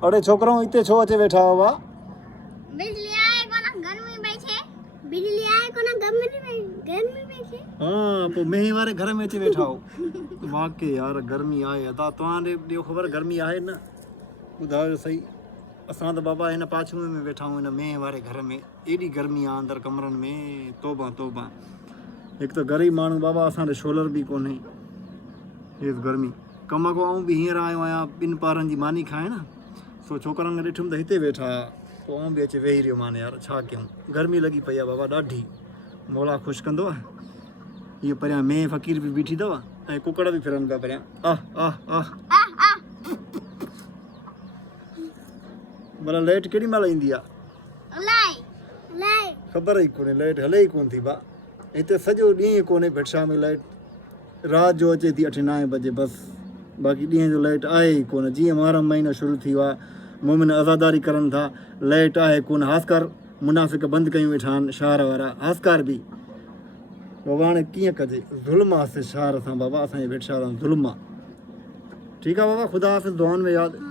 अरे छोकरो इते छो अचे वेठा हुआ बिजली आए को ना घर में बैठे बिजली आए को ना घर में बैठे हां तो मैं ही वारे घर में अचे वेठा हो वाकई यार गर्मी आहे अदा तव्हां ॾे ख़बर गर्मी आहे न ॿुधायो सही असां त बाबा हिन पाछूअ में वेठा आहियूं हिन में वारे घर में एॾी गर्मी आहे अंदरि कमरनि में तौबा तौबा हिकु त ग़रीब माण्हू बाबा असांजो शोलर बि कोन्हे हेसि गर्मी कम खां आऊं बि हींअर आयो आहियां ॿिनि पारनि जी मानी खाए न सो छोकिरनि खे ॾिठुमि त हिते वेठा हुआ पोइ आऊं बि अची वेही रहियो माने यार छा कयूं गर्मी लॻी पई आहे बाबा ॾाढी मोला ख़ुशि कंदो आहे इहो परियां में फ़क़ीर बि बीठी अथव ऐं कुकड़ बि फिरनि पिया परियां आह आह आह भला लाइट केॾी महिल ईंदी आहे लाई ख़बर ई कोन्हे लाइट हले ई कोन थी बा हिते सॼो ॾींहुं कोन्हे भेटशा में लाइट राति जो अचे थी 8-9 बजे बसि बाक़ी ॾींहं जो लाइट आहे ई कोन जीअं मुहर्रम महीनो शुरू थी वियो आहे मोमिन आज़ादारी करनि था लाइट आहे कोन हासकार मुनाफ़िक बंदि कयूं वेठा आहिनि शहर वारा हासकार बि बाबा हाणे कीअं कजे ज़ुल्म आहे शहर सां बाबा असांजे भेटशा सां ज़ुल्म आहे ठीकु आहे बाबा ख़ुदा हाफ़िज़ दुआनि में यादि